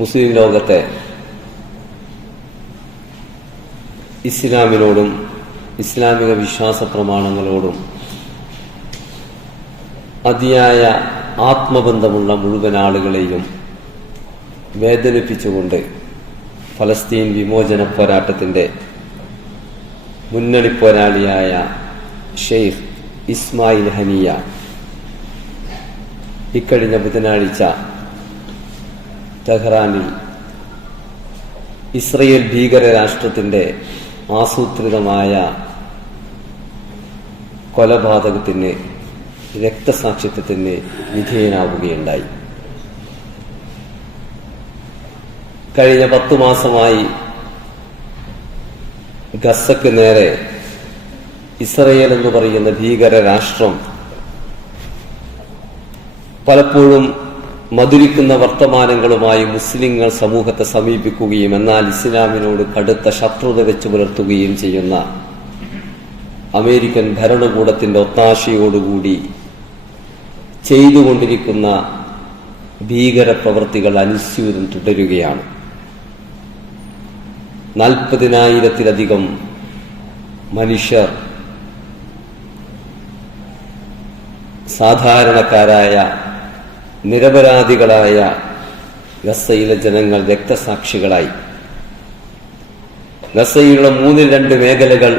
മുസ്ലിം ലോകത്തെ ഇസ്ലാമിനോടും ഇസ്ലാമിക വിശ്വാസ പ്രമാണങ്ങളോടും അതിയായ ആത്മബന്ധമുള്ള മുഴുവൻ ആളുകളെയും വേദനിപ്പിച്ചുകൊണ്ട് ഫലസ്തീൻ വിമോചന പോരാട്ടത്തിന്റെ മുന്നണി പോരാളിയായ ഷെയ്ഖ് ഇസ്മായിൽ ഹനിയ ഇക്കഴിഞ്ഞ ബുധനാഴ്ച ടെഹ്റാനിൽ ഇസ്രയേൽ ഭീകരരാഷ്ട്രത്തിന്റെ ആസൂത്രിതമായ കൊലപാതകത്തിന് രക്തസാക്ഷിത്വത്തിന് വിധേയനാവുകയുണ്ടായി. കഴിഞ്ഞ 10 മാസമായി ഗസക്ക് നേരെ ഇസ്രയേൽ എന്ന് പറയുന്ന ഭീകര രാഷ്ട്രം പലപ്പോഴും മധുരിക്കുന്ന വർത്തമാനങ്ങളുമായി മുസ്ലിങ്ങൾ സമൂഹത്തെ സമീപിക്കുകയും എന്നാൽ ഇസ്ലാമിനോട് കടുത്ത ശത്രുത വെച്ച് പുലർത്തുകയും ചെയ്യുന്ന അമേരിക്കൻ ഭരണകൂടത്തിന്റെ ഒത്താശയോടുകൂടി ചെയ്തുകൊണ്ടിരിക്കുന്ന ഭീകര പ്രവൃത്തികൾ അനുസ്യൂതം തുടരുകയാണ്. 40,000-ത്തിലധികം മനുഷ്യർ, സാധാരണക്കാരായ നിരപരാധികളായ ഗസയിലെ ജനങ്ങൾ രക്തസാക്ഷികളായി. ഗസയിലുള്ള 3-2 മേഖലകൾ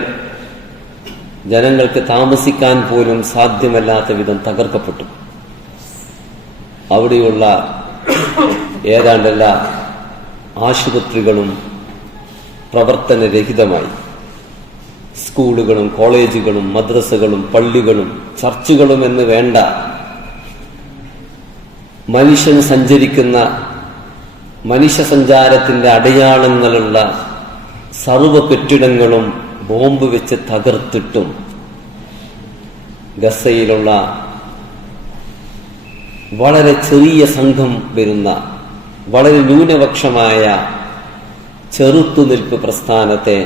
ജനങ്ങൾക്ക് താമസിക്കാൻ പോലും സാധ്യമല്ലാത്ത വിധം തകർക്കപ്പെട്ടു. അവിടെയുള്ള ഏതാണ്ടെല്ലാ ആശുപത്രികളും പ്രവർത്തനരഹിതമായി. സ്കൂളുകളും കോളേജുകളും മദ്രസകളും പള്ളികളും ചർച്ചുകളും എന്ന് വേണ്ട മനുഷ്യൻ സഞ്ചരിക്കുന്ന മനുഷ്യ സഞ്ചാരത്തിന്റെ അടയാളങ്ങളുള്ള സർവ്വ കെട്ടിടങ്ങളും ബോംബ് വെച്ച് തകർത്തിട്ടും ഗസയിലുള്ള വളരെ ചെറിയ സംഘം വരുന്ന വളരെ ന്യൂനപക്ഷമായ ചെറുത്തുനിൽപ്പ് പ്രസ്ഥാനത്തെ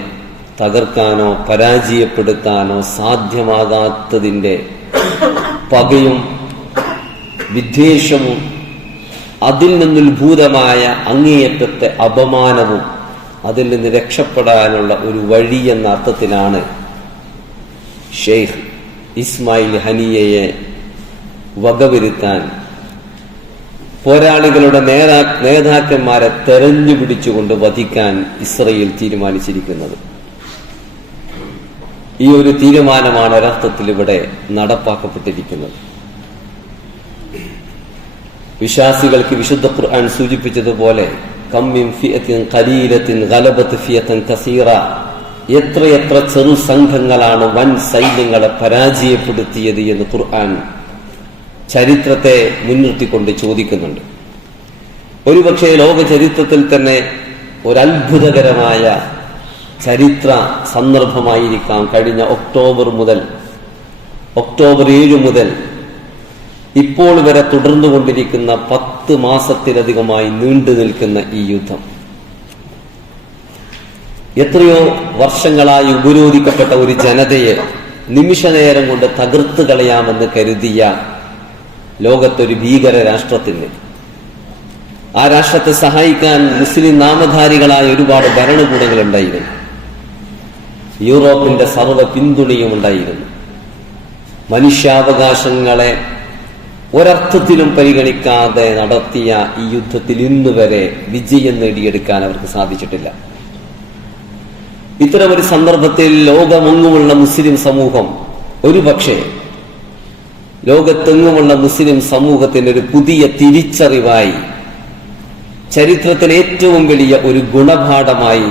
തകർക്കാനോ പരാജയപ്പെടുത്താനോ സാധ്യമാകാത്തതിന്റെ പകയും വിദ്വേഷവും അതിൽ നിന്നുത്ഭൂതമായ അങ്ങേയറ്റത്തെ അപമാനവും അതിൽ നിന്ന് രക്ഷപ്പെടാനുള്ള ഒരു വഴി എന്ന അർത്ഥത്തിലാണ് ഷെയ്ഖ് ഇസ്മായിൽ ഹനിയയെ വകവരുത്താൻ പോരാളികളുടെ നേതാക്കന്മാരെ തെരഞ്ഞുപിടിച്ചുകൊണ്ട് വധിക്കാൻ ഇസ്രയേൽ തീരുമാനിച്ചിരിക്കുന്നത്. ഈ ഒരു തീരുമാനമാണ് ഒരർത്ഥത്തിൽ ഇവിടെ നടപ്പാക്കപ്പെട്ടിരിക്കുന്നത്. വിശ്വാസികൾക്ക് വിശുദ്ധ ഖുർആൻ സൂചിപ്പിച്ചതുപോലെ കമ്മിൻ ഫിയത്തിൻ ഖലീലത്തിൻ ഗലബത് ഫിയതൻ കസീറ, എത്രയെത്ര ചെറു സംഘങ്ങളാണ് വൻ സൈന്യങ്ങളെ പരാജയപ്പെടുത്തിയത് എന്ന് ഖുർആൻ ചരിത്രത്തെ മുൻനിർത്തിക്കൊണ്ട് ചോദിക്കുന്നുണ്ട്. ഒരുപക്ഷെ ലോക ചരിത്രത്തിൽ തന്നെ ഒരത്ഭുതകരമായ ചരിത്ര സന്ദർഭമായിരിക്കാം കഴിഞ്ഞ ഒക്ടോബർ 7 മുതൽ ഇപ്പോൾ വരെ തുടർന്നുകൊണ്ടിരിക്കുന്ന 10 മാസത്തിലധികമായി നീണ്ടു നിൽക്കുന്ന ഈ യുദ്ധം. എത്രയോ വർഷങ്ങളായി ഉപരോധിക്കപ്പെട്ട ഒരു ജനതയെ നിമിഷനേരം കൊണ്ട് തകർത്ത് കളയാമെന്ന് കരുതിയ ലോകത്തൊരു ഭീകര രാഷ്ട്രത്തിന്, ആ രാഷ്ട്രത്തെ സഹായിക്കാൻ മുസ്ലിം നാമധാരികളായ ഒരുപാട് ഭരണകൂടങ്ങളുണ്ടായിരുന്നു. യൂറോപ്പിന്റെ സർവ്വ പിന്തുണയും ഉണ്ടായിരുന്നു. മനുഷ്യാവകാശങ്ങളെ ഒരർത്ഥത്തിലും പരിഗണിക്കാതെ നടത്തിയ ഈ യുദ്ധത്തിൽ ഇന്നുവരെ വിജയം നേടിയെടുക്കാൻ അവർക്ക് സാധിച്ചിട്ടില്ല. ഇത്തരമൊരു സന്ദർഭത്തിൽ ലോകമെങ്ങുമുള്ള മുസ്ലിം സമൂഹം, ഒരുപക്ഷെ ലോകത്തെങ്ങുമുള്ള മുസ്ലിം സമൂഹത്തിന്റെ ഒരു പുതിയ തിരിച്ചറിവായി, ചരിത്രത്തിലെ ഏറ്റവും വലിയ ഒരു ഗുണപാഠമായി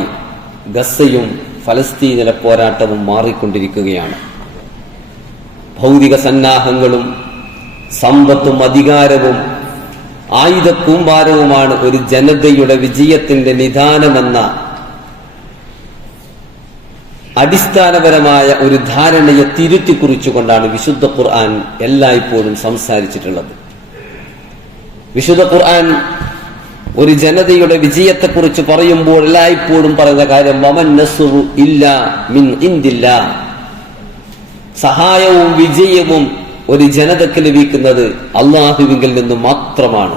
ഗസയും ഫലസ്തീനിലെ പോരാട്ടവും മാറിക്കൊണ്ടിരിക്കുകയാണ്. ഭൗതിക സന്നാഹങ്ങളും സമ്പത്തും അധികാരവും ആയുധക്കൂമ്പാരവുമാണ് ഒരു ജനതയുടെ വിജയത്തിന്റെ നിദാനമെന്ന അടിസ്ഥാനപരമായ ഒരു ധാരണയെ തിരുത്തിക്കുറിച്ചുകൊണ്ടാണ് വിശുദ്ധ ഖുർആൻ എല്ലായ്പ്പോഴും സംസാരിച്ചിട്ടുള്ളത്. വിശുദ്ധ ഖുർആൻ ഒരു ജനതയുടെ വിജയത്തെക്കുറിച്ച് പറയുമ്പോൾ എല്ലായ്പ്പോഴും പറയുന്ന കാര്യം വമൻ നസ്റു ഇല്ലാ മിൻ ഇൻദില്ലാ, സഹായവും വിജയവും ഒരു ജനതയ്ക്ക് ലഭിക്കുന്നത് അള്ളാഹുവിങ്കിൽ നിന്ന് മാത്രമാണ്.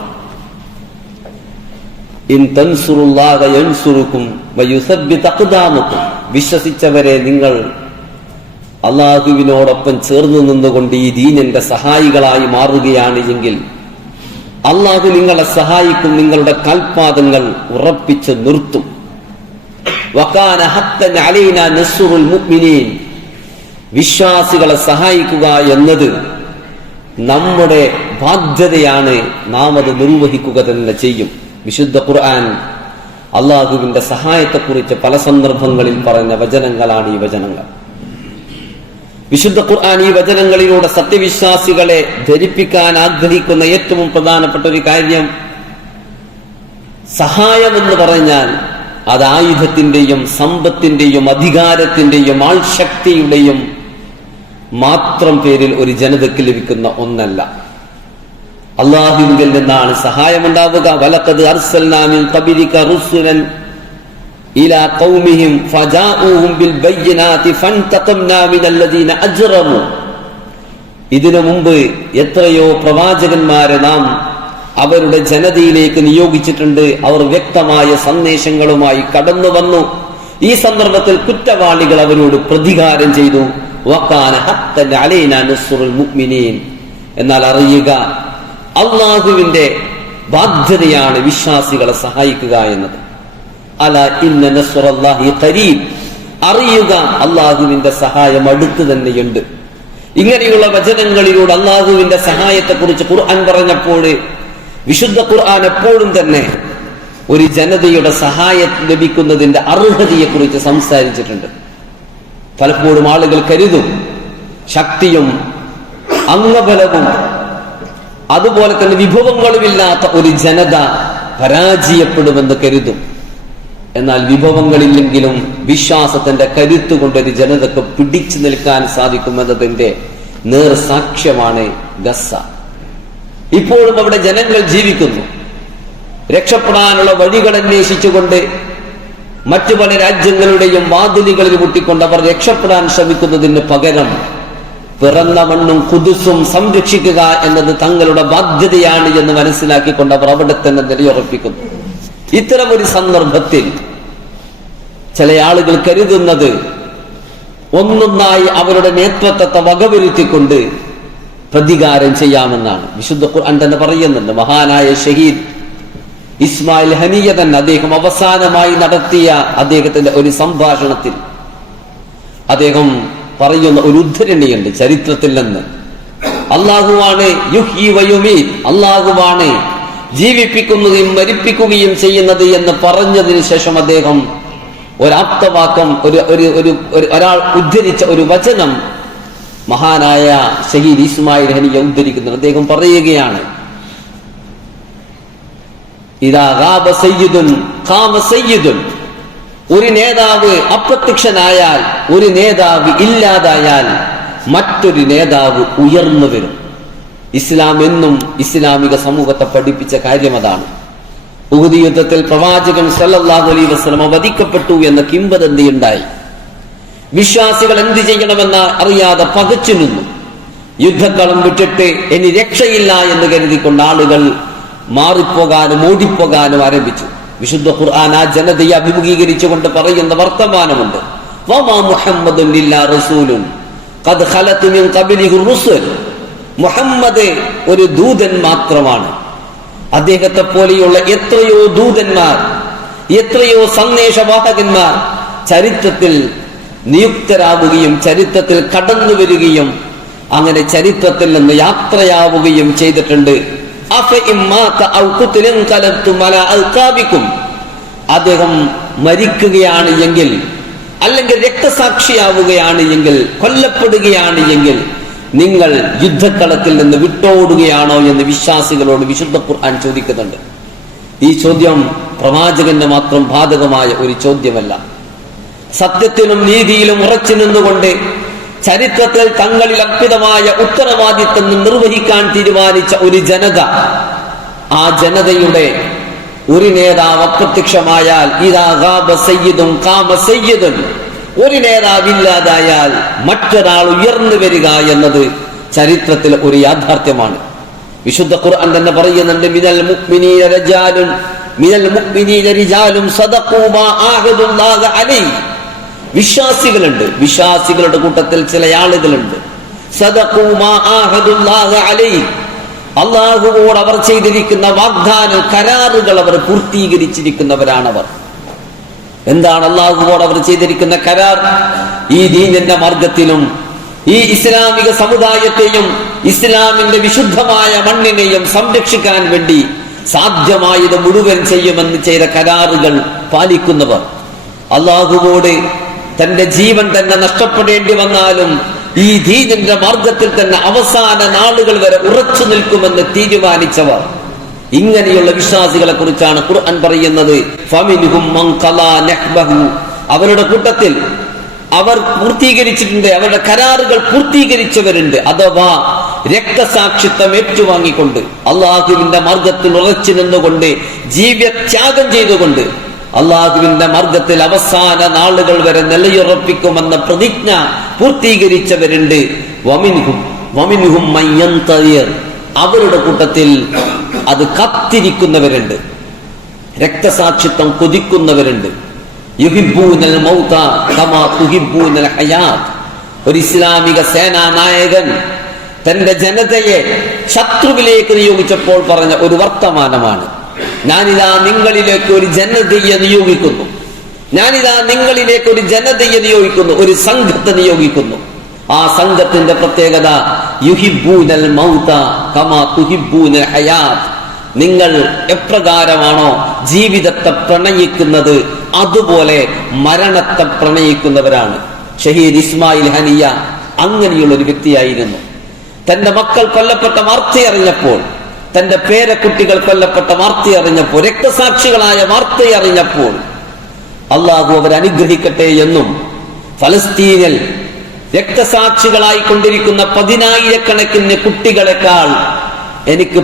ഇൻ തൻസുറുല്ലാഹ യൻസുറുക്കും വയുസബ്ബിത് അഖ്ദാമക്കും. വിശ്വസിച്ചവരെ, നിങ്ങൾ അള്ളാഹുവിനോടൊപ്പം ചേർന്ന് നിന്നുകൊണ്ട് ഈ ദീനിന്റെ സഹായികളായി മാറുകയാണ് എങ്കിൽ അള്ളാഹു നിങ്ങളെ സഹായിക്കും, നിങ്ങളുടെ കാൽപാദങ്ങൾ ഉറപ്പിച്ച് നിർത്തും. വകാന ഹഖ്ഖൻ അലൈനാ നസ്റുൽ മുഅ്മിനീൻ. വിശ്വാസികളെ സഹായിക്കുക എന്നത് നമ്മുടെ ബാധ്യതയാണ്, നാം അത് നിർവഹിക്കുക തന്നെ ചെയ്യും. വിശുദ്ധ ഖുർആൻ അള്ളാഹുവിന്റെ സഹായത്തെക്കുറിച്ച് പല സന്ദർഭങ്ങളിൽ പറഞ്ഞ വചനങ്ങളാണ് ഈ വചനങ്ങൾ. വിശുദ്ധ ഖുർആൻ ഈ വചനങ്ങളിലൂടെ സത്യവിശ്വാസികളെ ധരിപ്പിക്കാൻ ആഗ്രഹിക്കുന്ന ഏറ്റവും പ്രധാനപ്പെട്ട ഒരു കാര്യം, സഹായം എന്ന് പറഞ്ഞാൽ അത് ആയുധത്തിന്റെയും സമ്പത്തിന്റെയും അധികാരത്തിന്റെയും ആൾശക്തിയുടെയും മാത്രം പേരിൽ ഒരു ജനതയ്ക്ക് ലഭിക്കുന്ന ഒന്നല്ല. അള്ളാഹുവിൽ നിന്നാണ് സഹായമുണ്ടാവുക. വലഖദ് അർസൽനാ മിൻ ഖബലിക റുസുലൻ ഇലാ ഖൗമിഹിം ഫജാഊഹും ബിൽ ബയ്യിനാതി ഫൻതഖംനാ മിനല്ലദീന അജ്റമു. ഇതിനു മുമ്പ് എത്രയോ പ്രവാചകന്മാരെ നാം അവരുടെ ജനതയിലേക്ക് നിയോഗിച്ചിട്ടുണ്ട്. അവർ വ്യക്തമായ സന്ദേശങ്ങളുമായി കടന്നു വന്നു. ഈ സന്ദർഭത്തിൽ കുറ്റവാളികൾ അവരോട് പ്രതികാരം ചെയ്തു. വകാന ഹഖ്ഖൻ അലൈനാ നസ്റുൽ മുഅ്മിനീൻ. എന്നാൽ അറിയുക, അള്ളാഹുവിന്റെ ബാധ്യതയാണ് വിശ്വാസികളെ സഹായിക്കുക എന്നത്. അലാ ഇന്ന നസ്റല്ലാഹി ഖരീബ്. അറിയുക, അള്ളാഹുവിന്റെ സഹായം അടുത്ത് തന്നെയുണ്ട്. ഇങ്ങനെയുള്ള വചനങ്ങളിലൂടെ അള്ളാഹുവിന്റെ സഹായത്തെക്കുറിച്ച് ഖുർആൻ പറഞ്ഞപ്പോൾ വിശുദ്ധ ഖുർആൻ എപ്പോഴും തന്നെ ഒരു ജനതയുടെ സഹായം ലഭിക്കുന്നതിന്റെ അർഹതയെക്കുറിച്ച് സംസാരിച്ചിട്ടുണ്ട്. പലപ്പോഴും ആളുകൾ കരുതും ശക്തിയും അംഗബലവും അതുപോലെ തന്നെ വിഭവങ്ങളുമില്ലാത്ത ഒരു ജനത പരാജയപ്പെടുമെന്ന് കരുതും. എന്നാൽ വിഭവങ്ങളില്ലെങ്കിലും വിശ്വാസത്തിന്റെ കരുത്ത് കൊണ്ടൊരു ജനതക്ക് പിടിച്ചു നിൽക്കാൻ സാധിക്കുമെന്നതിന്റെ നേർസാക്ഷ്യമാണ് ഗസ്സ. ഇപ്പോഴും അവിടെ ജനങ്ങൾ ജീവിക്കുന്നു. രക്ഷപ്പെടാനുള്ള വഴികൾ അന്വേഷിച്ചുകൊണ്ട് മറ്റു പല രാജ്യങ്ങളുടെയും വാതിലുകളിൽ മുട്ടിക്കൊണ്ട് അവർ രക്ഷപ്പെടാൻ ശ്രമിക്കുന്നതിന് പകരം പിറന്ന മണ്ണും ഖുദ്സും സംരക്ഷിക്കുക എന്നത് തങ്ങളുടെ ബാധ്യതയാണ് എന്ന് മനസ്സിലാക്കിക്കൊണ്ട് അവർ അവിടെ തന്നെ നിലയുറപ്പിക്കുന്നു. ഇത്തരം ഒരു സന്ദർഭത്തിൽ ചില ആളുകൾ കരുതുന്നത് ഒന്നൊന്നായി അവരുടെ നേതൃത്വത്തെ വകവരുത്തിക്കൊണ്ട് പ്രതികാരം ചെയ്യാമെന്നാണ്. വിശുദ്ധ ഖുർആൻ തന്നെ പറയുന്നുണ്ട്. മഹാനായ ഷഹീദ് ഇസ്മായിൽ ഹനിയ തന്നെ അദ്ദേഹം അവസാനമായി നടത്തിയ അദ്ദേഹത്തിന്റെ ഒരു സംഭാഷണത്തിൽ അദ്ദേഹം പറയുന്ന ഒരു ഉദ്ധരണിയുണ്ട് ചരിത്രത്തിൽ നിന്ന്. അള്ളാഹുവാണ് യുഹ്യി വയുമീത്, അള്ളാഹുവാണ് ജീവിപ്പിക്കുന്നതും മരിപ്പിക്കുകയും ചെയ്യുന്നത് എന്ന് പറഞ്ഞതിന് ശേഷം അദ്ദേഹം ഒരാപ്തവാക്യം ഒരാൾ ഉദ്ധരിച്ച ഒരു വചനം മഹാനായ ഷഹീദ് ഇസ്മായിൽ ഹനിയ ഉദ്ധരിക്കുന്നത്. അദ്ദേഹം പറയുകയാണ്, ഇദാ ഗാബ സയ്യിദുൻ ഖാമ സയ്യിദുൻ. ഒരു നേതാവ് അപ്രത്യക്ഷനായാൽ, ഒരു നേതാവ് ഇല്ലാതായാൽ മറ്റൊരു നേതാവ് ഉയർന്നു വരും. ഇസ്ലാം എന്നും ഇസ്ലാമിക സമൂഹത്തെ പഠിപ്പിച്ച കാര്യം അതാണ്. ഉഹുദ് യുദ്ധത്തിൽ പ്രവാചകൻ സല്ലല്ലാഹു അലൈഹി വസല്ലം വധിക്കപ്പെട്ടു എന്ന കിംവദന്തി ഉണ്ടായി. വിശ്വാസികൾ എന്ത് ചെയ്യണമെന്ന് അറിയാതെ പകച്ചു നിന്നു. യുദ്ധക്കളം വിട്ടിട്ട് ഇനി രക്ഷയില്ല എന്ന് കരുതിക്കൊണ്ട് ആളുകൾ മാറിപ്പോകാനും ഓടിപ്പോകാനും ആരംഭിച്ചു. വിശുദ്ധ ഖുർആൻ ആ ജനതയെ അഭിമുഖീകരിച്ചുകൊണ്ട് പറയുന്ന വർത്തമാനമുണ്ട്. വമാ മുഹമ്മദുൻ ഇല്ലാ റസൂലുൻ ഖദ് ഖലത് മിൻ ഖബ്ലിഹി റുസുൽ. മുഹമ്മദ് ഒരു ദൂതൻ മാത്രമാണ്. അദ്ദേഹത്തെ പോലെയുള്ള എത്രയോ ദൂതന്മാർ, എത്രയോ സന്ദേശവാഹകന്മാർ ചരിത്രത്തിൽ നിയുക്തരാവുകയും ചരിത്രത്തിൽ കടന്നു വരികയും അങ്ങനെ ചരിത്രത്തിൽ നിന്ന് യാത്രയാവുകയും ചെയ്തിട്ടുണ്ട്. അദ്ദേഹം മരിക്കുകയാണ് എങ്കിൽ, അല്ലെങ്കിൽ രക്തസാക്ഷിയാവുകയാണ് എങ്കിൽ, കൊല്ലപ്പെടുകയാണ് എങ്കിൽ നിങ്ങൾ യുദ്ധക്കളത്തിൽ നിന്ന് വിട്ടോടുകയാണോ എന്ന് വിശ്വാസികളോട് വിശുദ്ധ ഖുർആൻ ചോദിക്കുന്നുണ്ട്. ഈ ചോദ്യം പ്രവാചകന്റെ മാത്രം ബാധകമായ ഒരു ചോദ്യമല്ല. സത്യത്തിലും നീതിയിലും ഉറച്ചു നിന്നുകൊണ്ട് ചരിത്രത്തിൽ തങ്ങളിൽ അർപ്പിതമായ ഉത്തരവാദിത്വം നിർവഹിക്കാൻ തീരുമാനിച്ച ഒരു ജനത, ആ ജനതയുടെ ഒരു നേതാവ് അപ്രത്യക്ഷമായാൽ, ഇദാ ഗാബ സയ്യിദുൻ ഖാമ സയ്യിദുൻ, ഒരു നേതാവില്ലാതായാൽ മറ്റൊരാൾ ഉയർന്നു വരിക എന്നത് ചരിത്രത്തിൽ ഒരു യാഥാർത്ഥ്യമാണ്. വിശുദ്ധ ഖുർആൻ തന്നെ പറയുന്നുണ്ട്, മിനൽ മുഅ്മിനീന റജാലുൻ മിനൽ മുഅ്മിനീന റിജാലും സദഖൂ മാ ആഹദുല്ലാഹ അലൈഹി. വിശ്വാസികളുണ്ട്, വിശ്വാസികളുടെ കൂട്ടത്തിൽ ചില ആളുകളുണ്ട്. സദഖൂ മാ ആഹദുല്ലാഹ അലൈഹി, അല്ലാഹുവോട് അവർ ചെയ്തിരിക്കുന്ന വാഗ്ദാന കരാറുകൾ അവർ പൂർത്തീകരിച്ചിരിക്കുന്നവരാണവർ. എന്താണ് അല്ലാഹുവോട് അവർ ചെയ്തിരിക്കുന്ന കരാർ? ഈ ദീനിന്റെ മാർഗത്തിലും ഈ ഇസ്ലാമിക സമുദായത്തെയും ഇസ്ലാമിന്റെ വിശുദ്ധമായ മണ്ണിനെയും സംരക്ഷിക്കാൻ വേണ്ടി സാധ്യമായത് മുഴുവൻ ചെയ്യുമെന്ന് ചെയ്ത കരാറുകൾ പാലിക്കുന്നവർ. അല്ലാഹുവോട് തന്റെ ജീവൻ തന്നെ നഷ്ടപ്പെടേണ്ടി വന്നാലും ഈ ദീനിന്റെ മാർഗത്തിൽ തന്നെ അവസാന നാളുകൾ വരെ ഉറച്ചു നിൽക്കുമെന്ന് തീരുമാനിച്ചവർ. ഇങ്ങനെയുള്ള വിശ്വാസികളെ കുറിച്ചാണ് ഖുർആൻ പറയുന്നത്. ഫമിൻഹും മൻ ഖലാ നഹ്ബഹു, അവരുടെ കൂട്ടത്തിൽ അവർ പൂർത്തീകരിച്ചിട്ടുണ്ട്, അവരുടെ കരാറുകൾ പൂർത്തീകരിച്ചവരുണ്ട്. അഥവാ രക്തസാക്ഷിത്വം ഏറ്റുവാങ്ങിക്കൊണ്ട് അള്ളാഹുവിന്റെ മാർഗത്തിൽ ഉറച്ചു നിന്നുകൊണ്ട് ജീവത്യാഗം ചെയ്തുകൊണ്ട് അള്ളാഹുവിന്റെ മാർഗത്തിൽ അവസാന നാളുകൾ വരെ നിലയുറപ്പിക്കുമെന്ന പ്രതിജ്ഞ പൂർത്തീകരിച്ചവരുണ്ട്. വമിൻഹും മൻ യന്തദിർ, അവരുടെ കൂട്ടത്തിൽ അത് കാത്തിരിക്കുന്നവരുണ്ട്, രക്തസാക്ഷിത്വം കൊതിക്കുന്നവരുണ്ട്. യുഹിബ്ബൂനൽ മൗത കമാ തുഹിബ്ബൂനൽ ഹയാത്ത്. ഒരു ഇസ്ലാമിക സേനാ നായകൻ തന്റെ ജനതയെ ശത്രുവിലേക്ക് നിയോഗിച്ചപ്പോൾ പറഞ്ഞ ഒരു വർത്തമാനമാണ്: ഞാനിതാ നിങ്ങളിലേക്ക് ഒരു ജനതയെ നിയോഗിക്കുന്നു, ഞാനിതാ നിങ്ങളിലേക്ക് ഒരു ജനതയെ നിയോഗിക്കുന്നു, ഒരു സംഘത്തെ നിയോഗിക്കുന്നു. ആ സംഘത്തിന്റെ പ്രത്യേകത യുഹിബ്ബൂനൽ മൗത കമാ തുഹിബ്ബൂനൽ ഹയാത്ത്. നിങ്ങൾ എപ്രകാരമാണോ ജീവിതത്തെ പ്രണയിക്കുന്നത് അതുപോലെ മരണത്തെ പ്രണയിക്കുന്നവരാണ്. ഷഹീദ് ഇസ്മായിൽ ഹനിയ അങ്ങനെയുള്ള ഒരു വ്യക്തിയായിരുന്നു. തന്റെ മക്കൾ കൊല്ലപ്പെട്ട വാർത്ത അറിഞ്ഞപ്പോൾ, തന്റെ പേരക്കുട്ടികൾ കൊല്ലപ്പെട്ട വാർത്ത അറിഞ്ഞപ്പോൾ, രക്തസാക്ഷികളായ വാർത്ത അറിഞ്ഞപ്പോൾ അള്ളാഹു അവരെ അനുഗ്രഹിക്കട്ടെ എന്നും ഫലസ്തീനിൽ രക്തസാക്ഷികളായി കൊണ്ടിരിക്കുന്ന 10,000-കണക്കിന് കുട്ടികളെക്കാൾ എനിക്ക്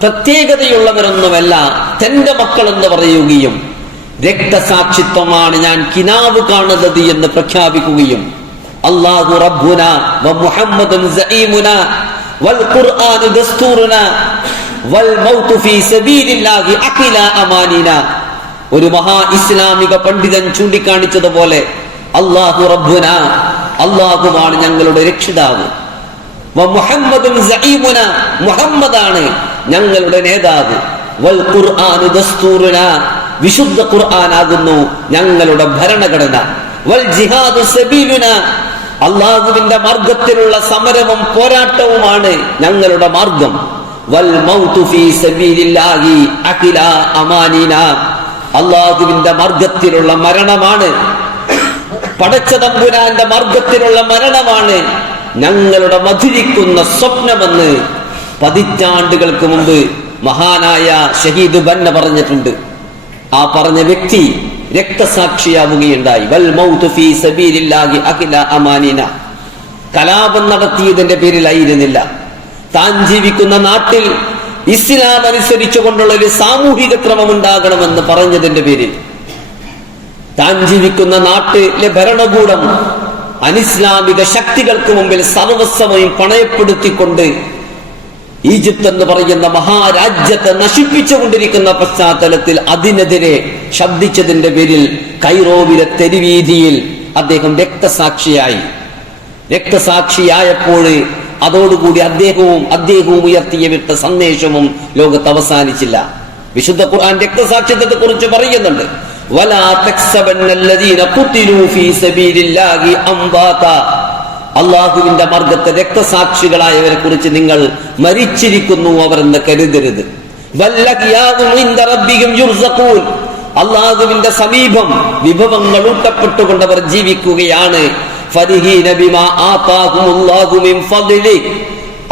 പ്രത്യേകതയുള്ളവരൊന്നുമല്ല തന്റെ മക്കൾ എന്ന് പറയുകയും രക്തസാക്ഷിത്വമാണ് ഞാൻ കിനാവ് കാണുന്നത് എന്ന് പ്രഖ്യാപിക്കുകയും അല്ലാഹു റബ്ബുന വ മുഹമ്മദുൻ സഈമുന വൽ ഖുർആനു ദസ്തൂറുന വൽ മൗതു ഫീ സബീലില്ലാഹി അഖില അമാനിന. ഒരു മഹാ ഇസ്ലാമിക പണ്ഡിതൻ ചൂണ്ടിക്കാണിച്ചതുപോലെ അല്ലാഹു റബ്ബുന, അല്ലാഹുവാണ് ഞങ്ങളുടെ രക്ഷിതാവ്. വ മുഹമ്മദുൻ സഈമുന, മുഹമ്മദാണ് ഞങ്ങളുടെ നേതാവ്. വൽ ഖുർആനു ദസ്തൂറുന, വിശുദ്ധ ഖുർആനാകുന്നു ഞങ്ങളുടെ ഭരണഘടന. വൽ ജിഹാദു സബീലുന, അല്ലാഹുവിന്റെ മാർഗത്തിലുള്ള സമരവും പോരാട്ടവുമാണ് ഞങ്ങളുടെ മാർഗം. വൽ മൗതു ഫീ സബീലില്ലാഹി അഖില അമാനിന, അല്ലാഹുവിന്റെ മാർഗത്തിലുള്ള മരണമാണ്, പടച്ച തമ്പുരാന്റെ മാർഗത്തിലുള്ള മരണമാണ് ഞങ്ങളുടെ മധുരിക്കുന്ന സ്വപ്നമെന്ന് പതിറ്റാണ്ടുകൾക്ക് മുമ്പ് മഹാനായ ഷഹീദ് ബന്ന പറഞ്ഞിട്ടുണ്ട്. ആ പറഞ്ഞ വ്യക്തി രക്തസാക്ഷിയാവുകയുണ്ടായി. വൽ മൗതു ഫീ സബീലില്ലാഹി അഖില അമാനിന. കലാപം നടത്തിയതിന്റെ പേരിലായിരുന്നില്ല, താൻ ജീവിക്കുന്ന നാട്ടിൽ ഇസ്ലാം അനുസരിച്ചുകൊണ്ടുള്ള ഒരു സാമൂഹിക ക്രമം ഉണ്ടാകണമെന്ന് പറഞ്ഞതിന്റെ പേരിൽ താൻ ജീവിക്കുന്ന നാട്ടിലെ ഭരണകൂടം അനിസ്ലാമിക ശക്തികൾക്ക് മുമ്പിൽ സർവസ്വമയും പണയപ്പെടുത്തിക്കൊണ്ട് ഈജിപ്ത് എന്ന് പറയുന്ന മഹാരാജ്യത്തെ നശിപ്പിച്ചുകൊണ്ടിരിക്കുന്ന പശ്ചാത്തലത്തിൽ അതിനെതിരെ ശബ്ദിച്ചതിന്റെ പേരിൽ കൈറോവിലെ തെരുവീതിയിൽ അദ്ദേഹം രക്തസാക്ഷിയായപ്പോൾ അതോടുകൂടി അദ്ദേഹവും ഉയർത്തിയ വിട്ട സന്ദേശവും ലോകത്ത് അവസാനിച്ചില്ല. വിശുദ്ധ ഖുർആൻ രക്തസാക്ഷിത്വത്തെ കുറിച്ച് പറയുന്നുണ്ട്. വലാ തക്സബന്നല്ലദീന ഖുതിലൂ ഫീ സബീലില്ലാഹി അംവാത. അള്ളാഹുവിന്റെ മാർഗത്തെ രക്തസാക്ഷികളായവരെ കുറിച്ച് നിങ്ങൾ മരിച്ചിരിക്കുന്നു അവരെന്ന് കരുതരുത്. അള്ളാഹുവിന്റെ സമീപം വിഭവങ്ങൾ ഊട്ടപ്പെട്ടുകൊണ്ട് അവർ ജീവിക്കുകയാണ്.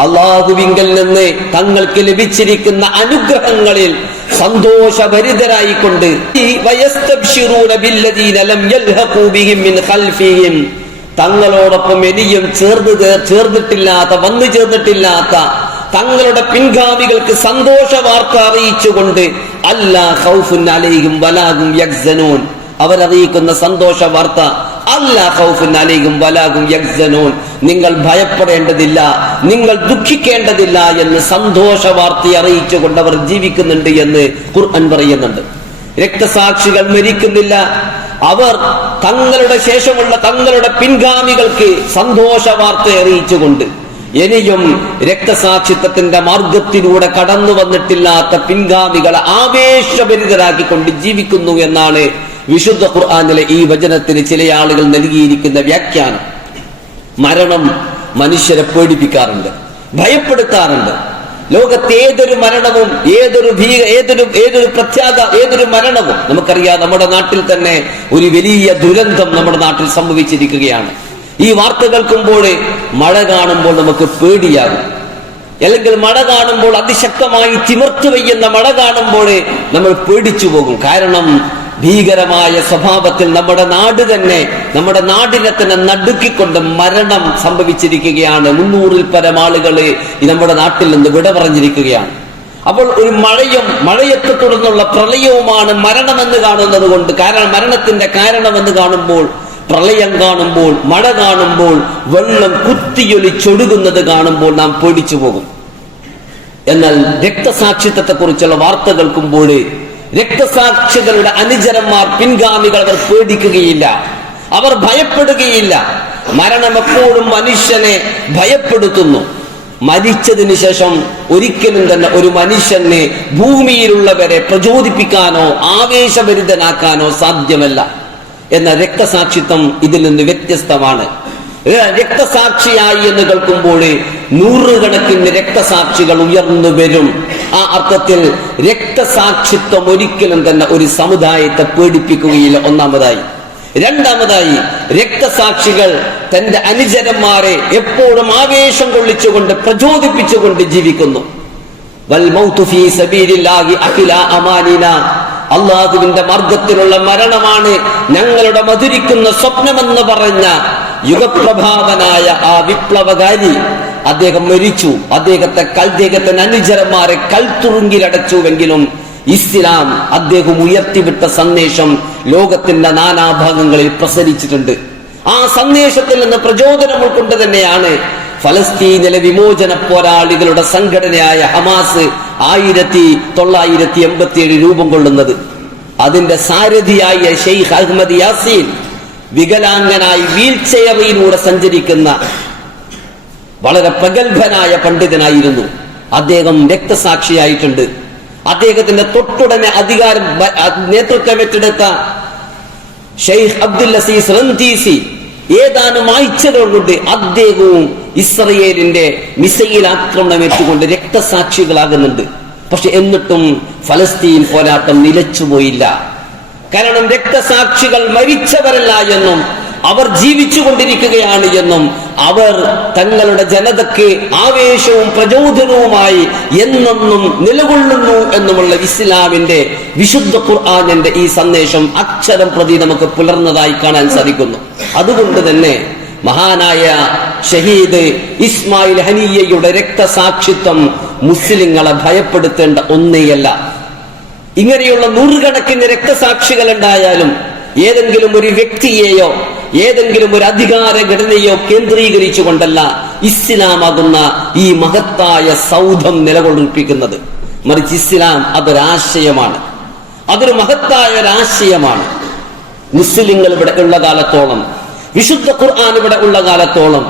അള്ളാഹുവിങ്കൽ നിന്ന് തങ്ങൾക്ക് ലഭിച്ചിരിക്കുന്ന അനുഗ്രഹങ്ങളിൽ സന്തോഷഭരിതരായിക്കൊണ്ട് തങ്ങളോടൊപ്പം ഇനിയും വന്നു ചേർന്നിട്ടില്ലാത്ത തങ്ങളുടെ പിൻഗാമികൾക്ക് സന്തോഷ വാർത്ത അറിയിച്ചുകൊണ്ട് അല്ലാ ഖൗഫുൻ അലൈഹിം വലാ ഹും യഹ്സനൂൻ, അവരറിയിക്കുന്ന സന്തോഷ വാർത്ത അല്ലാ ഖൗഫുൻ അലൈഹിം വലാഹും യഹ്സനൂൻ, നിങ്ങൾ ഭയപ്പെടേണ്ടതില്ല, നിങ്ങൾ ദുഃഖിക്കേണ്ടതില്ല എന്ന് സന്തോഷ വാർത്ത അറിയിച്ചുകൊണ്ട് അവർ ജീവിക്കുന്നുണ്ട് എന്ന് ഖുർആൻ പറയുന്നുണ്ട്. രക്തസാക്ഷികൾ മരിക്കുന്നില്ല, അവർ തങ്ങളുടെ ശേഷമുള്ള തങ്ങളുടെ പിൻഗാമികൾക്ക് സന്തോഷ വാർത്ത അറിയിച്ചുകൊണ്ട് ഇനിയും രക്തസാക്ഷിത്വത്തിന്റെ മാർഗത്തിലൂടെ കടന്നു വന്നിട്ടില്ലാത്ത പിൻഗാമികളെ ആവേശഭരിതരാക്കിക്കൊണ്ട് ജീവിക്കുന്നു എന്നാണ് വിശുദ്ധ ഖുർആനിലെ ഈ വചനത്തിന് ചില ആളുകൾ നൽകിയിരിക്കുന്ന വ്യാഖ്യാനം. മരണം മനുഷ്യരെ പേടിപ്പിക്കാറുണ്ട്, ഭയപ്പെടുത്താറുണ്ട്. ലോകത്തെ ഏതൊരു മരണവും ഏതൊരു മരണവും നമുക്കറിയാം. നമ്മുടെ നാട്ടിൽ തന്നെ ഒരു വലിയ ദുരന്തം നമ്മുടെ നാട്ടിൽ സംഭവിച്ചിരിക്കുകയാണ്. ഈ വാർത്ത കേൾക്കുമ്പോൾ മഴ കാണുമ്പോൾ നമുക്ക് പേടിയാകും, അല്ലെങ്കിൽ മഴ കാണുമ്പോൾ അതിശക്തമായി തിമിർത്തു പെയ്യുന്ന മഴ കാണുമ്പോൾ നമ്മൾ പേടിച്ചു പോകും. കാരണം ഭീകരമായ സ്വഭാവത്തിൽ നമ്മുടെ നാടിനെ തന്നെ നടുക്കിക്കൊണ്ട് മരണം സംഭവിച്ചിരിക്കുകയാണ്. 300-ൽ പരം ആളുകൾ നമ്മുടെ നാട്ടിൽ നിന്ന് വിട പറഞ്ഞിരിക്കുകയാണ്. അപ്പോൾ ഒരു മഴയത്തെ തുടർന്നുള്ള പ്രളയവുമാണ് മരണമെന്ന് കാണുന്നത് കൊണ്ട്, കാരണം മരണത്തിന്റെ കാരണമെന്ന് കാണുമ്പോൾ, പ്രളയം കാണുമ്പോൾ, മഴ കാണുമ്പോൾ, വെള്ളം കുത്തിയൊലിച്ചൊഴുകുന്നത് കാണുമ്പോൾ നാം പേടിച്ചു പോകും. എന്നാൽ രക്തസാക്ഷിത്വത്തെ കുറിച്ചുള്ള വാർത്ത കേൾക്കുമ്പോൾ രക്തസാക്ഷികളുടെ അനുചരന്മാർ, പിൻഗാമികൾ, അവർ പേടിക്കുകയില്ല, അവർ ഭയപ്പെടുകയില്ല. മരണം എപ്പോഴും മനുഷ്യനെ ഭയപ്പെടുത്തുന്നു. മരിച്ചതിന് ശേഷം ഒരിക്കലും തന്നെ ഒരു മനുഷ്യനെ ഭൂമിയിലുള്ളവരെ പ്രചോദിപ്പിക്കാനോ ആവേശഭരിതനാക്കാനോ സാധ്യമല്ല. എന്നാൽ രക്തസാക്ഷിത്വം ഇതിൽ നിന്ന് വ്യത്യസ്തമാണ്. രക്തസാക്ഷിയായി എന്ന് കേൾക്കുമ്പോൾ 100 കണക്കിന് രക്തസാക്ഷികൾ ഉയർന്നു വരും. ആ അർത്ഥത്തിൽ രക്തസാക്ഷിത്വം ഒരിക്കലും തന്നെ ഒരു സമുദായത്തെ പേടിപ്പിക്കുകയില്ല. ഒന്നാമതായി. രണ്ടാമതായി, രക്തസാക്ഷികൾ തന്റെ അനുചരന്മാരെ എപ്പോഴും ആവേശം കൊള്ളിച്ചുകൊണ്ട് പ്രചോദിപ്പിച്ചുകൊണ്ട് ജീവിക്കുന്നു. വൽ മൗതു ഫീ സബീലില്ലാഹി അഖിലാ അമാനിന, അള്ളാഹുവിന്റെ മാർഗത്തിലുള്ള മരണമാണ് ഞങ്ങളുടെ മധുരിക്കുന്ന സ്വപ്നമെന്ന് പറഞ്ഞ യുഗപ്രഭാവനായ ആ വിപ്ലവകാരി അദ്ദേഹം മരിച്ചു. അദ്ദേഹത്തിന്റെ അനുചരന്മാരെ കൽത്തുറുങ്കിലടച്ചുവെങ്കിലും ഇസ്ലാം അദ്ദേഹം ഉയർത്തിവിട്ട സന്ദേശം ലോകത്തിന്റെ നാനാഭാഗങ്ങളിൽ പ്രസരിച്ചിട്ടുണ്ട്. ആ സന്ദേശത്തിൽ നിന്ന് പ്രചോദനം ഉൾക്കൊണ്ട് തന്നെയാണ് ഫലസ്തീനിലെ വിമോചന പോരാളികളുടെ സംഘടനയായ ഹമാസ് 1987 രൂപം കൊള്ളുന്നത്. അതിന്റെ സാരഥിയായ ഷെയ്ഖ് അഹ്മദ് യാസീൻ വികലാംഗനായി വീൽ ചെയറിലൂടെ സഞ്ചരിക്കുന്ന വളരെ പ്രഗത്ഭനായ പണ്ഡിതനായിരുന്നു. അദ്ദേഹം രക്തസാക്ഷിയായിട്ടുണ്ട്. അദ്ദേഹത്തിന്റെ തൊട്ടുടനെ നേതൃത്വം ഏറ്റെടുത്ത ഷെയ്ഖ് അബ്ദുൽ അസീസ് റന്തീസി ഏതാനും ആഴ്ചകൾ കൊണ്ട് അദ്ദേഹവും ഇസ്രയേലിന്റെ മിസൈൽ ആക്രമണം ഏറ്റുകൊണ്ട് രക്തസാക്ഷികളാകുന്നുണ്ട്. പക്ഷെ എന്നിട്ടും ഫലസ്തീൻ പോരാട്ടം നിലച്ചുപോയില്ല. കാരണം രക്തസാക്ഷികൾ മരിച്ചവരല്ല എന്നും അവർ ജീവിച്ചുകൊണ്ടിരിക്കുകയാണ് എന്നും അവർ തങ്ങളുടെ ജനതയ്ക്ക് ആവേശവും പ്രചോദനവുമായി എന്നെന്നും നിലകൊള്ളുന്നു എന്നുമുള്ള ഇസ്ലാമിന്റെ വിശുദ്ധ ഖുർആനിന്റെ ഈ സന്ദേശം അക്ഷരം പ്രതി നമുക്ക് പുലർന്നതായി കാണാൻ സാധിക്കുന്നു. അതുകൊണ്ട് തന്നെ മഹാനായ ഷഹീദ് ഇസ്മായിൽ ഹനിയയുടെ രക്തസാക്ഷിത്വം മുസ്ലിങ്ങളെ ഭയപ്പെടുത്തേണ്ട ഒന്നേയല്ല. ഇങ്ങനെയുള്ള 100 കണക്കിന് രക്തസാക്ഷികൾ ഉണ്ടായാലും ഏതെങ്കിലും ഒരു വ്യക്തിയെയോ ഏതെങ്കിലും ഒരു അധികാര ഘടനയോ കേന്ദ്രീകരിച്ചുകൊണ്ടല്ല ഇസ്ലാമാകുന്ന ഈ മഹത്തായ സൗധം നിലകൊള്ളിപ്പിക്കുന്നത്. മറിച്ച് ഇസ്ലാം അതൊരാശയമാണ്, അതൊരു മഹത്തായ ഒരാശയമാണ്. മുസ്ലിങ്ങൾ ഇവിടെ ഉള്ള കാലത്തോളം, വിശുദ്ധ ഖുർആൻ ഇവിടെ ഉള്ള കാലത്തോളം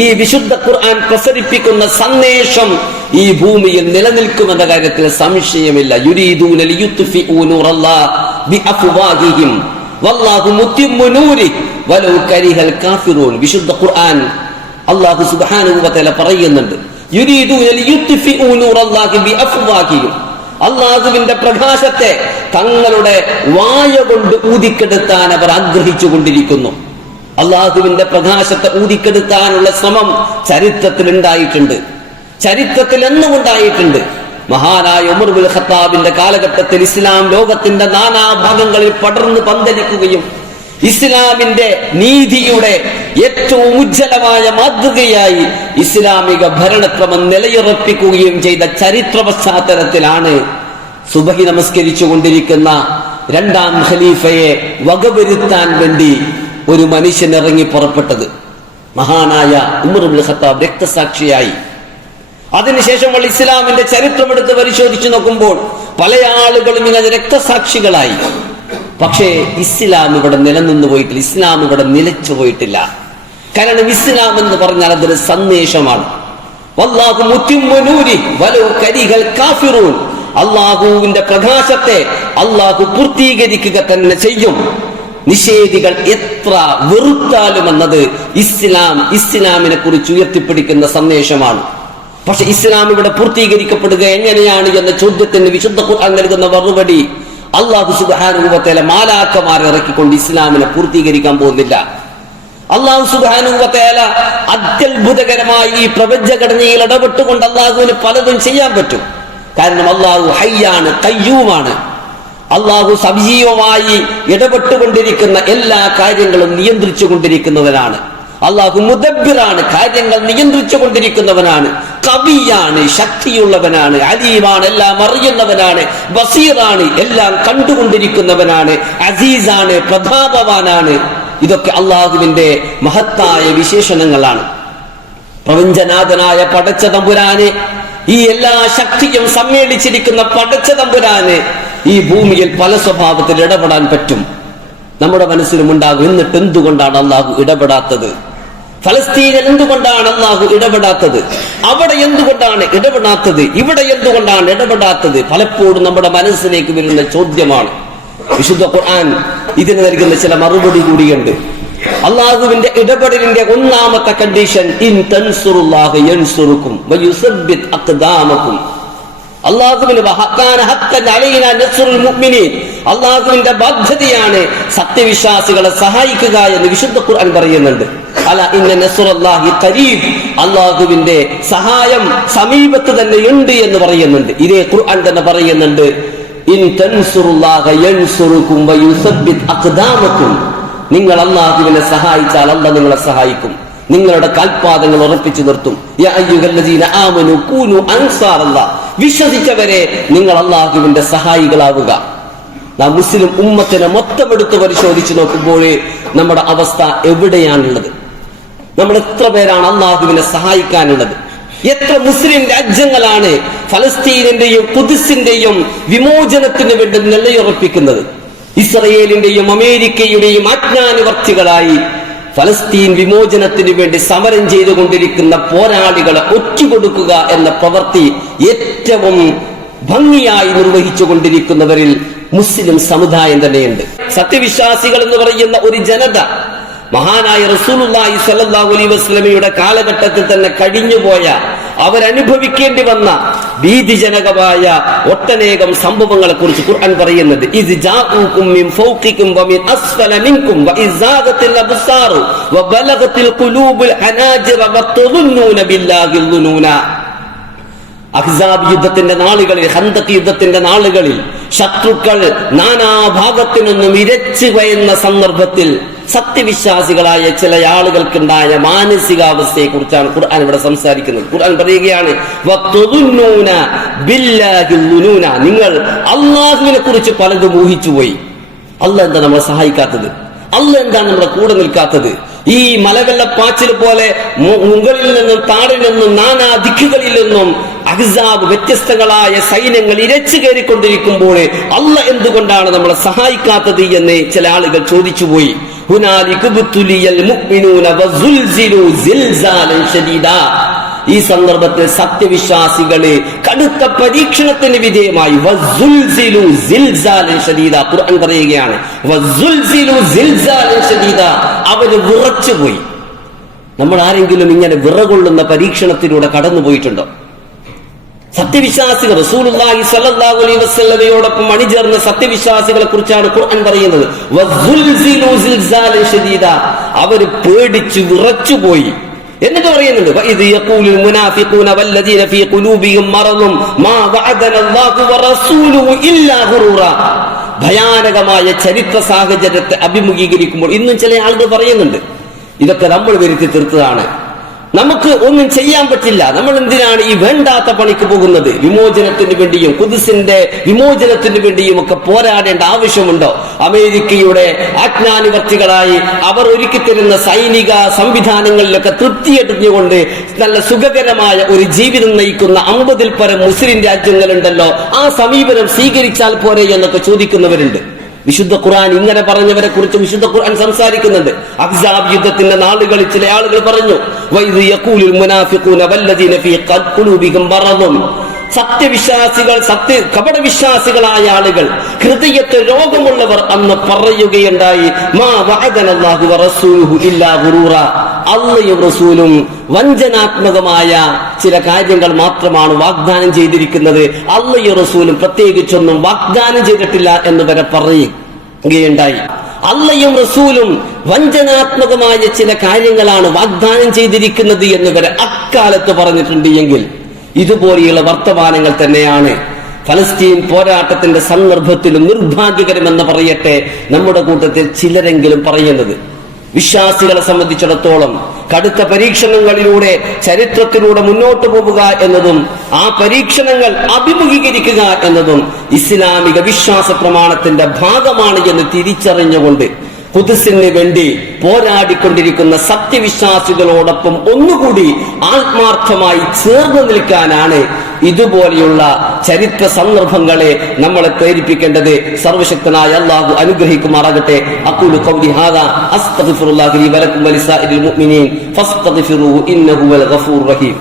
ഈ വിശുദ്ധ ഖുർആൻ പ്രസരിപ്പിക്കുന്ന സന്ദേശം ഈ ഭൂമിയിൽ നിലനിൽക്കുമെന്ന കാര്യത്തിൽ സംശയമില്ല. യുരീദൂന ലിയുത്ഫിഉ നൂറല്ലാഹി ബിഅഫ്വാഹിഹിം വല്ലാഹു മുത്തിമ്മു നൂരിഹി വലൗ കരിഹൽ കാഫിറൂൻ. വിശുദ്ധ ഖുർആൻ അല്ലാഹു സുബ്ഹാനഹു വ തആല പറയുന്നുണ്ട്, യുരീദൂന ലിയുത്ഫിഉ നൂറല്ലാഹി ബിഅഫ്വാഹിഹിം, അല്ലാഹുവിന്റെ പ്രകാശത്തെ തങ്ങളുടെ വായ കൊണ്ട് ഊതിക്കെടുത്താൻ അവർ ആഗ്രഹിച്ചു കൊണ്ടിരിക്കുന്നു. അള്ളാഹുവിന്റെ പ്രകാശത്തെ ഊതിക്കെടുത്താനുള്ള ശ്രമം ചരിത്രത്തിൽ ഉണ്ടായിട്ടുണ്ട്, ചരിത്രത്തിൽ എന്നും ഉണ്ടായിട്ടുണ്ട്. മഹാനായ ഉമർ ബിൻ ഖത്താബിന്റെ കാലഘട്ടത്തിൽ ഇസ്ലാം ലോകത്തിന്റെ നാനാഭാഗങ്ങളിൽ പടർന്നു പന്തലിക്കുകയും ഇസ്ലാമിന്റെ നീതിയുടെ ഏറ്റവും ഉജ്ജ്വലമായ മാതൃകയായി ഇസ്ലാമിക ഭരണക്രമം നിലയുറപ്പിക്കുകയും ചെയ്ത ചരിത്ര പശ്ചാത്തലത്തിലാണ് സുബഹി നമസ്കരിച്ചു കൊണ്ടിരിക്കുന്ന 2ാം ഖലീഫയെ വകവരുത്താൻ വേണ്ടി ഒരു മനുഷ്യൻ ഇറങ്ങി പുറപ്പെട്ടത്. മഹാനായ ഉമർ ഇബ്നുൽ ഖത്താബ് രക്തസാക്ഷിയായി. അതിനുശേഷം ഇസ്ലാമിന്റെ ചരിത്രമെടുത്ത് പരിശോധിച്ചു നോക്കുമ്പോൾ പല ആളുകളും ഇങ്ങനെ രക്തസാക്ഷികളായി. പക്ഷേ ഇസ്ലാം ഇവിടെ നിലനിന്നു പോയിട്ടില്ല, ഇസ്ലാം ഇവിടെ നിലച്ചു പോയിട്ടില്ല. കാരണം ഇസ്ലാം എന്ന് പറഞ്ഞാൽ അതൊരു സന്ദേശമാണ്. വല്ലാഹു മുത്തിമ്മു നൂരിഹി വലൗ കരിഹൽ കാഫിറൂൻ. അള്ളാഹുവിന്റെ പ്രകാശത്തെ അള്ളാഹു പൂർത്തീകരിക്കുക തന്നെ ചെയ്യും, നിഷേധികൾ എത്ര വെറുത്താലും എന്നത് ഇസ്ലാമിനെ കുറിച്ച് ഉയർത്തിപ്പിടിക്കുന്ന സന്ദേശമാണ്. പക്ഷെ ഇസ്ലാം ഇവിടെ പൂർത്തീകരിക്കപ്പെടുക എങ്ങനെയാണ് എന്ന ചോദ്യത്തിന് വിശുദ്ധ ഖുർആൻ നൽകുന്ന മറുപടി, അള്ളാഹു സുബ്ഹാനഹു വ തആല മാലാഖമാരെ ഇറക്കിക്കൊണ്ട് ഇസ്ലാമിനെ പൂർത്തീകരിക്കാൻ പോകുന്നില്ല. അള്ളാഹു സുബ്ഹാനഹു വ തആല അത്യത്ഭുതകരമായി ഈ പ്രപഞ്ചഘടനയിൽ ഇടപെട്ടുകൊണ്ട് അള്ളാഹുവിന് പലതും ചെയ്യാൻ പറ്റും. കാരണം അള്ളാഹു ഹയ്യാണ്, ഖയ്യൂമാണ്. അള്ളാഹു സജീവമായി ഇടപെട്ടുകൊണ്ടിരിക്കുന്ന എല്ലാ കാര്യങ്ങളും നിയന്ത്രിച്ചു കൊണ്ടിരിക്കുന്നവനാണ്. അള്ളാഹു മുദബ്ബിറാണ്, കാര്യങ്ങൾ നിയന്ത്രിച്ചു കൊണ്ടിരിക്കുന്നവനാണ്. കവിയാണ്, ശക്തിയുള്ളവനാണ്. അലീമാണ്, എല്ലാം അറിയുന്നവനാണ്. ബസീറാണ്, എല്ലാം കണ്ടുകൊണ്ടിരിക്കുന്നവനാണ്. അസീസാണ്, പ്രതാപവാനാണ്. ഇതൊക്കെ അള്ളാഹുവിന്റെ മഹത്തായ വിശേഷണങ്ങളാണ്. പ്രപഞ്ചനാഥനായ പടച്ച തമ്പുരാനെ, ഈ എല്ലാ ശക്തിയും സമ്മേളിച്ചിരിക്കുന്ന പടച്ച തമ്പുരാനെ ഈ ഭൂമിയിൽ പല സ്വഭാവത്തിൽ ഇടപെടാൻ പറ്റും. നമ്മുടെ മനസ്സിലും ഉണ്ടാകും, എന്നിട്ട് എന്തുകൊണ്ടാണ് അള്ളാഹു ഇടപെടാത്തത്? ഫലസ്തീനിൽ എന്തുകൊണ്ടാണ് അള്ളാഹു ഇടപെടാത്തത്? അവിടെ എന്തുകൊണ്ടാണ് ഇടപെടാത്തത്? ഇവിടെ എന്തുകൊണ്ടാണ് ഇടപെടാത്തത്? പലപ്പോഴും നമ്മുടെ മനസ്സിലേക്ക് വരുന്ന ചോദ്യമാണ്. വിശുദ്ധ ഖുർആൻ ഇതിന് നൽകുന്ന ചില മറുപടി കൂടിയുണ്ട്. അള്ളാഹുവിന്റെ ഇടപെടലിന്റെ ഒന്നാമത്തെ കണ്ടീഷൻ, ഇൻ തൻസുറുല്ലാഹ യൻസുറുക്കും വയുസബ്ബിത് അഖ്ദാമക്കും. അള്ളാഹുവിന്റെ ബാധ്യതയാണ് സത്യവിശ്വാസികളെ സഹായിക്കുക എന്ന് വിശുദ്ധ ഖുർആൻ പറയുന്നുണ്ട്. അല ഇന്ന നസ്റുല്ലാഹി ഖരീബ്, അള്ളാഹുവിന്റെ സഹായം സമീപത്ത് തന്നെ ഉണ്ട് എന്ന് പറയുന്നുണ്ട്. ഇതേ ഖുർആൻ തന്നെ പറയുന്നുണ്ട്, ഇൻ തൻസുറുല്ലാഹ യൻസുറുക്കും വയുസബ്ബിത് അഖ്ദാമക്കും. നിങ്ങൾ അള്ളാഹുവിനെ സഹായിച്ചാൽ അള്ളാഹു നിങ്ങളെ സഹായിക്കും, നിങ്ങളുടെ കാൽപാദങ്ങൾ ഉറപ്പിച്ചു നിർത്തും. യാ അയ്യുഹല്ലദീന ആമനൂ കൂനൂ അൻസാറല്ലാഹ്, വിശ്വസിച്ചവരെ നിങ്ങൾ അള്ളാഹുവിന്റെ സഹായികളാവുക. നാം മുസ്ലിം ഉമ്മത്തിനെ മൊത്തം എടുത്ത് പരിശോധിച്ചു നോക്കുമ്പോൾ നമ്മുടെ അവസ്ഥ എവിടെയാണുള്ളത്? നമ്മൾ എത്ര പേരാണ് അള്ളാഹുവിനെ സഹായിക്കാനുള്ളത്? എത്ര മുസ്ലിം രാജ്യങ്ങളാണ് ഫലസ്തീനിന്റെയും ഖുദ്സിന്റെയും വിമോചനത്തിന് വേണ്ടി നിലയുറപ്പിക്കുന്നത്? ഇസ്രയേലിന്റെയും അമേരിക്കയുടെയും ആജ്ഞാനുവർത്തികളായി ഫലസ്തീൻ വിമോചനത്തിന് വേണ്ടി സമരം ചെയ്തുകൊണ്ടിരിക്കുന്ന പോരാളികളെ ഒറ്റുകൊടുക്കുക എന്ന പ്രവൃത്തി ഏറ്റവും ഭംഗിയായി നിർവഹിച്ചു കൊണ്ടിരിക്കുന്നവരിൽ മുസ്ലിം സമുദായം തന്നെയുണ്ട്. സത്യവിശ്വാസികൾ എന്ന് പറയുന്ന ഒരു ജനത മഹാനായ റസൂലുള്ളാഹി സ്വല്ലല്ലാഹു അലൈഹി വസല്ലമയുടെ കാലഘട്ടത്തിൽ തന്നെ കഴിഞ്ഞുപോയ, അവരനുഭവിക്കേണ്ടി വന്ന ഭീതിജനകമായ ഒട്ടനേകം സംഭവങ്ങളെ കുറിച്ച് ഖുർആൻ പറയുന്നത്. ഇദ് ജാഊകും മിൻ ഫൗഖികും വമിൻ അസ്ഫല മിൻകും വഇസാഗത്തിൽ അബ്സാറു വബലഗത്തിൽ ഖുലൂബുൽ ഹനാജിറ വതദുന്നൂന ബില്ലാഹി ളുനൂന. അഹ്സാബ് യുദ്ധത്തിന്റെ നാളുകളിൽ, ഖന്തഖ് യുദ്ധത്തിന്റെ നാളുകളിൽ ശത്രുക്കൾ നാനാഭാഗത്തു നിന്നും ഇരച്ചു വയുന്ന സന്ദർഭത്തിൽ സത്യവിശ്വാസികളായ ചില ആളുകൾക്കുണ്ടായ മാനസികാവസ്ഥയെ കുറിച്ചാണ് ഖുർആൻ ഇവിടെ സംസാരിക്കുന്നത്. ഖുർആൻ പറയുകയാണ്, നിങ്ങൾ അള്ളാഹുവിനെ കുറിച്ച് പലതും ഊഹിച്ചുപോയി. അള്ളാഹ് എന്താ നമ്മളെ സഹായിക്കാത്തത്? അള്ളാഹ് എന്താണ് നമ്മുടെ കൂടെ നിൽക്കാത്തത്? ഈ മലവെള്ളപ്പാച്ചിൽ പോലെ മുകളിൽ നിന്നും താഴെ നിന്നും നാനാ ദിക്കുകളിൽ നിന്നും അഹ്സാബ് വ്യത്യസ്തങ്ങളായ സൈന്യങ്ങൾ ഇരച്ചു കയറിക്കൊണ്ടിരിക്കുമ്പോൾ അള്ളാഹ് എന്തുകൊണ്ടാണ് നമ്മളെ സഹായിക്കാത്തത് എന്ന് ചില ആളുകൾ ചോദിച്ചുപോയി. ഈ സന്ദർഭത്തിൽ സത്യവിശ്വാസികളെ കടുത്ത പരീക്ഷണത്തിന് വിധേയമായി ഖുർആൻ പറയുകയാണ്, അവര് വിറച്ചുപോയി. നമ്മൾ ആരെങ്കിലും ഇങ്ങനെ വിറകൊള്ളുന്ന പരീക്ഷണത്തിലൂടെ കടന്നുപോയിട്ടുണ്ടോ? സത്യവിശ്വാസികൾ റസൂലുള്ളാഹി സ്വല്ലല്ലാഹു അലൈഹി വസല്ലമയോടൊപ്പം അണിചേർന്ന സത്യവിശ്വാസികളെ കുറിച്ചാണ് ഖുർആൻ പറയുന്നത്. അവര് പേടിച്ചു വിറച്ചുപോയി. എന്നിട്ട് പറയുന്നുണ്ട്, വഇദ് യഖൂലുൽ മുനാഫിഖൂന വല്ലദീന ഫീ ഖുലൂബിഹിം മറദും മാ വഅദനല്ലാഹു വറസൂലുഹു ഇല്ലാ ഗുറൂറ. ഭയാനകമായ ചരിത്ര സാഹചര്യത്തെ അഭിമുഖീകരിക്കുമ്പോൾ ഇന്നും ചില ആളുകൾ പറയുന്നുണ്ട്, ഇതൊക്കെ നമ്മൾ വരുത്തി തീർത്തതാണ്. നമുക്ക് ഒന്നും ചെയ്യാൻ പറ്റില്ല. നമ്മൾ എന്തിനാണ് ഈ വേണ്ടാത്ത പണിക്ക് പോകുന്നത്? വിമോചനത്തിന് വേണ്ടിയും ഖുദ്സിന്റെ വിമോചനത്തിന് വേണ്ടിയും ഒക്കെ പോരാടേണ്ട ആവശ്യമുണ്ടോ? അമേരിക്കയുടെ ആജ്ഞാനുവർത്തികളായി അവർ ഒരുക്കി തരുന്ന സൈനിക സംവിധാനങ്ങളിലൊക്കെ തൃപ്തിയെടുത്തുകൊണ്ട് നല്ല സുഖകരമായ ഒരു ജീവിതം നയിക്കുന്ന 50-ൽ പരം മുസ്ലിം രാജ്യങ്ങളുണ്ടല്ലോ, ആ സമീപനം സ്വീകരിച്ചാൽ പോരെ എന്നൊക്കെ ചോദിക്കുന്നവരുണ്ട്. വിശുദ്ധ ഖുർആൻ ഇങ്ങനെ പറഞ്ഞവരെ കുറിച്ച് വിശുദ്ധ ഖുർആൻ സംസാരിക്കുന്നുണ്ട്. അഹ്സാബ് യുദ്ധത്തിന്റെ നാളുകളിൽ ചില ആളുകൾ പറഞ്ഞു, വൈദ് യഖൂലുൽ മുനാഫിഖൂന വല്ലദീന ഫീ ഖുലൂബിഹിം മറദുൻ, സത്യവിശ്വാസികൾ കപടവിശ്വാസികളായ ആളുകൾ, ഹൃദയത്തിൽ രോഗമുള്ളവർ അന്ന് പറയുകയുണ്ടായി, മാ വഅദനല്ലാഹു വറസൂലുഹു ഇല്ലാ ഗുറൂറ, അല്ലാഹുവും റസൂലും വഞ്ചനാത്മകമായ ചില കാര്യങ്ങൾ മാത്രമാണ് വാഗ്ദാനം ചെയ്തിരിക്കുന്നത്, അല്ലാഹുവും റസൂലും പ്രത്യേകിച്ചൊന്നും വാഗ്ദാനം ചെയ്തിട്ടില്ല എന്ന് വരെ പറയുകയുണ്ടായി. അല്ലാഹുവും റസൂലും വഞ്ചനാത്മകമായ ചില കാര്യങ്ങളാണ് വാഗ്ദാനം ചെയ്തിരിക്കുന്നത് എന്ന് വരെ അക്കാലത്ത് പറഞ്ഞിട്ടുണ്ട്. എങ്കിൽ ഇതുപോലെയുള്ള വർത്തമാനങ്ങൾ തന്നെയാണ് ഫലസ്തീൻ പോരാട്ടത്തിന്റെ സന്ദർഭത്തിലും നിർഭാഗ്യകരമെന്ന് പറയട്ടെ നമ്മുടെ കൂട്ടത്തിൽ ചിലരെങ്കിലും പറയുന്നത്. വിശ്വാസികളെ സംബന്ധിച്ചിടത്തോളം കടുത്ത പരീക്ഷണങ്ങളിലൂടെ ചരിത്രത്തിലൂടെ മുന്നോട്ട് പോവുക എന്നതും ആ പരീക്ഷണങ്ങൾ അഭിമുഖീകരിക്കുക എന്നതും ഇസ്ലാമിക വിശ്വാസ പ്രമാണത്തിന്റെ ഭാഗമാണ് എന്ന് തിരിച്ചറിഞ്ഞുകൊണ്ട് ഖുദ്സിന് വേണ്ടി പോരാടിക്കൊണ്ടിരിക്കുന്ന സത്യവിശ്വാസികളോടൊപ്പം ഒന്നുകൂടി ആത്മാർത്ഥമായി ചേർന്ന് നിൽക്കാനാണ് ഇതുപോലെയുള്ള ചരിത്ര സന്ദർഭങ്ങളെ നമ്മളെ പ്രേരിപ്പിക്കേണ്ടത്. സർവശക്തനായ അല്ലാഹു അനുഗ്രഹിക്കുമാറാകട്ടെ. അഖൂലു ഖൗലി ഹാദാ അസ്തഗ്ഫിറുല്ലാഹി ലി വലക്കും വലിസാഇരിൽ മുഅ്മിനീൻ ഫസ്തഗ്ഫിറൂഹു ഇന്നഹു വൽ ഗഫൂറുർ റഹീം.